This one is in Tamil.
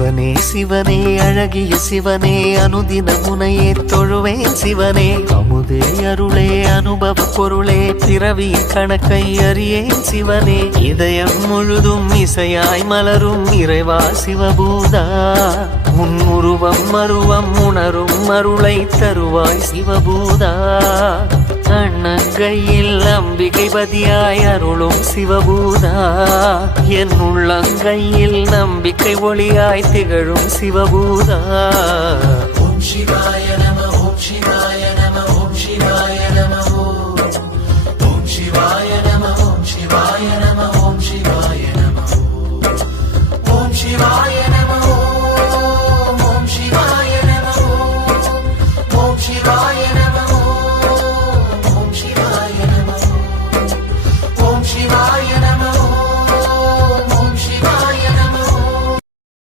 சிவனே சிவனே அழகிய சிவனே அனுதின முனையே தொழுவேன் சிவனே அமுதே அருளே அனுபவ பொருளே பிறவியின் கணக்கை அறியேன் சிவனே இதயம் முழுதும் இசையாய் மலரும் இறைவா சிவபூதா உன் உருவம் மருவம் உணரும் அருளை தருவாய் சிவபூதா அண்ணங்கையில் அம்பிகை பதியாய் அருளும் சிவபூதா என் உள்ளங்கையில் நம்பிக்கை ஒளியாய் திகழும் சிவபூதா ஓம் சிவாய நம ஓம் சிவாய நம ஓம் சிவாய நம ஓம் சிவாய நம ஓம் சிவாய